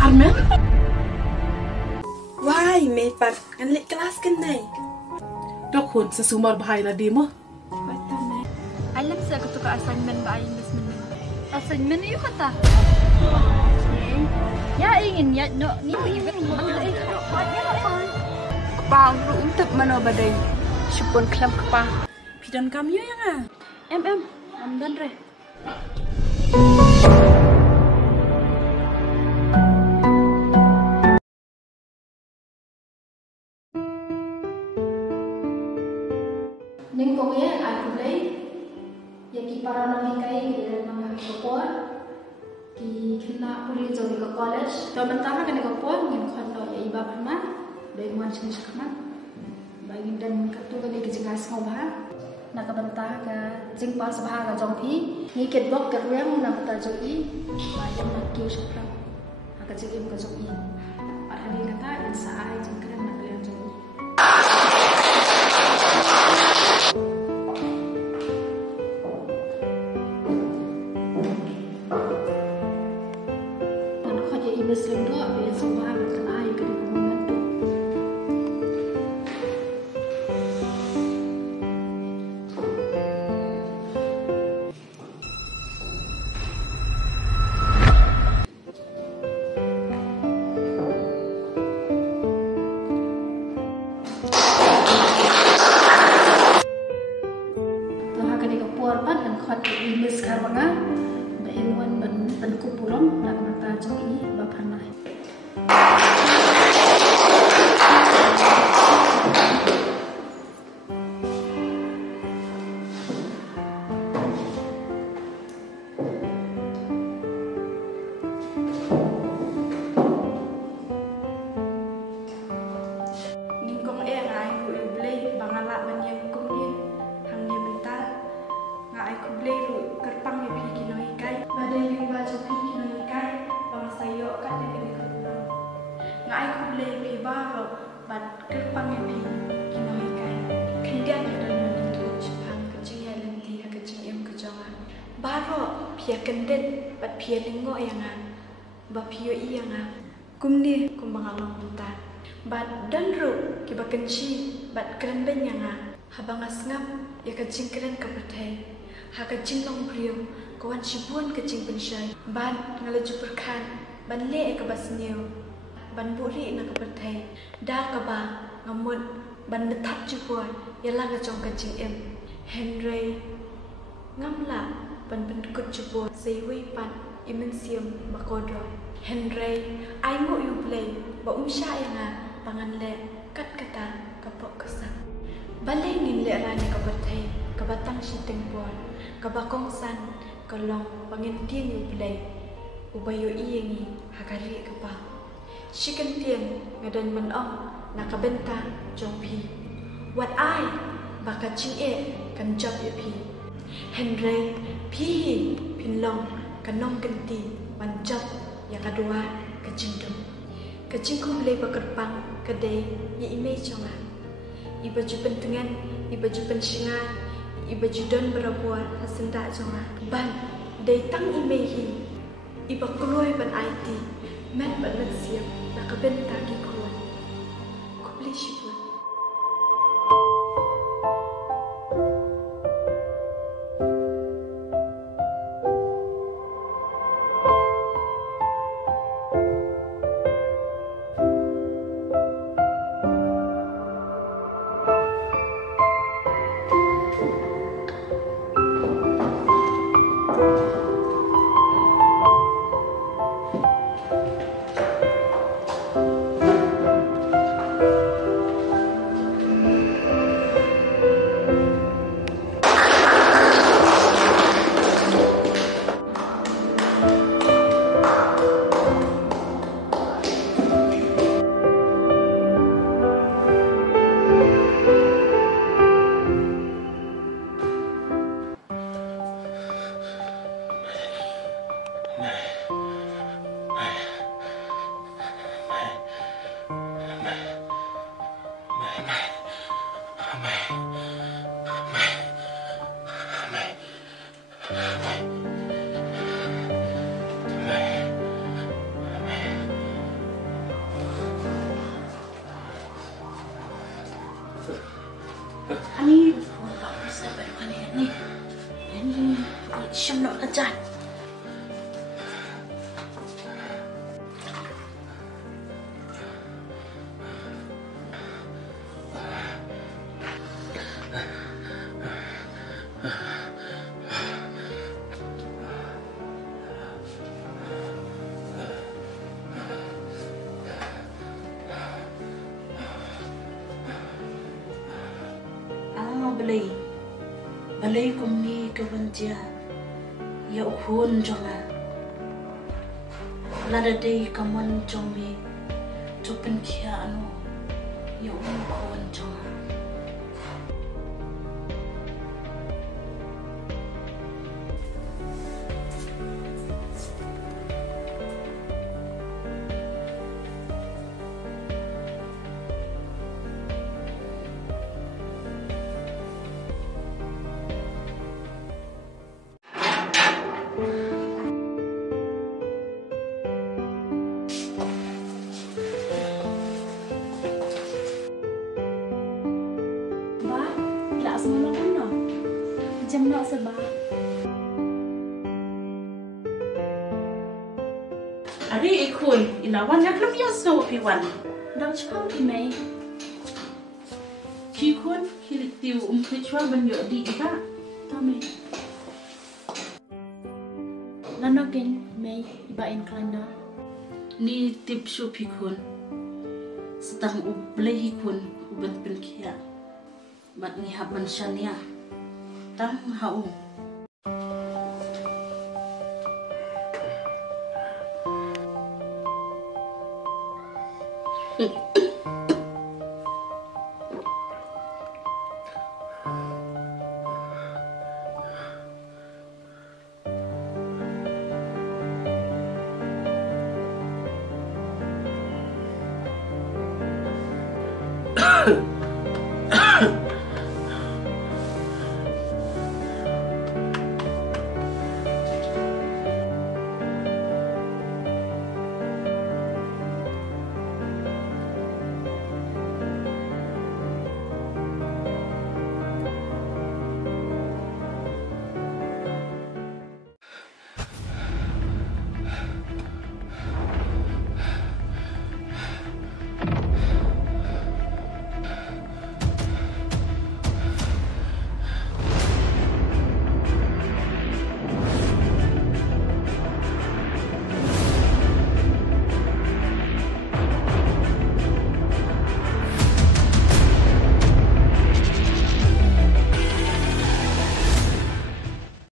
Armel? Why, may pat nganlik kelas kan nay? Dok hun sesumar bahaya lah di mo. Betul nay. Alam sa ko ka assignment ba ayin mas men. Assignment iyo kata. Ya ingin ya no ni ibet mo ay pa ru untuk mano badai. Syupon klam kapa. Pidan kami yang ah. Amdan re. Ning kong ya aku play ya ki para nang kai ki nang ko ki kena puri jo di college to mentara kan ko ngin khon do ya iba phama dai mon chin sakman bagi dan katu kan ki jingas ngobha na ka banta ka jing pas bha ka jong phi ni ket bok ka rem na ta jo i ba yang na ki sakra ka jing ka jo i par hadi kata insa ai jing kren na ka jo i Muslim doa biar semua orang terlalu ke dalam membantu. Tuhan akan dikepur pan dan kuat ibu sekarang ah, beremuan berkumpulom nak mata jogi bapanah. Ningkong ngai ku iblay bangala banyang kum ni hang ni minta ngai ku blay ru kerpang ni pi kinoi kai badai ni ba jo pi kinoi kai bang sayo kan ni ni ku ngai ku blay pi ba ro bad kerpang ni pi kinoi kai kendian dan dan tu chang ke chi ya len ti ha ke chi em ke jonga ba ro pia kenden bad pia lingo yang an ba pio i yang an kum ni kum bangalong minta bat dan ru kiba kenci bat keren benyanga habang asngam ya kacing keren ke pertai ha kacing long brio kawan cibuan kacing pensyai ban ngalaju perkan ban le ke basneu ban buri na ke pertai da ka ba ngamut ban betap cibuan ya la ngajong kacing em Henry ngamla ban pendukut cibuan sewi pan imen siam bakodo Henry ai ngo yu play ba umsha yang pangan le kat kata kapok kesak balai ngin le rani ka batai ka batang siteng puan ka bakong san ka long pangin tien yu play ubayo iyengi hakari ka pa shikan tien ngadan man ong na ka benta jong pi wat ai baka ching e kan job ye pi Henry pi pin long ka nong kenti man job ya kadua ka jingdom kacing ku boleh berkerpang kedai ya imej jonga iba jupen tengan iba jupen singa iba judon berabuat hasenda jonga ban dai tang imehi iba keluar ban IT men ban siap nak benta ki kuat ku boleh syukur Ini Syam nak kerja. Balay kumi kawantia ya uhun jonga lada day kaman jomi tupen kia anu ya uhun jonga Semua pun no, jam nak sebab. Ari ikun inawan nak lebih so piwan. Dah cakap imei. Kikun kilitiu kecua banyak di ika. Tame. Lanokin mei ibain kalenda. Ni tip su pikun. Setang ubleh ikun ubat penkia. Mat ni haban syania. Tang hau.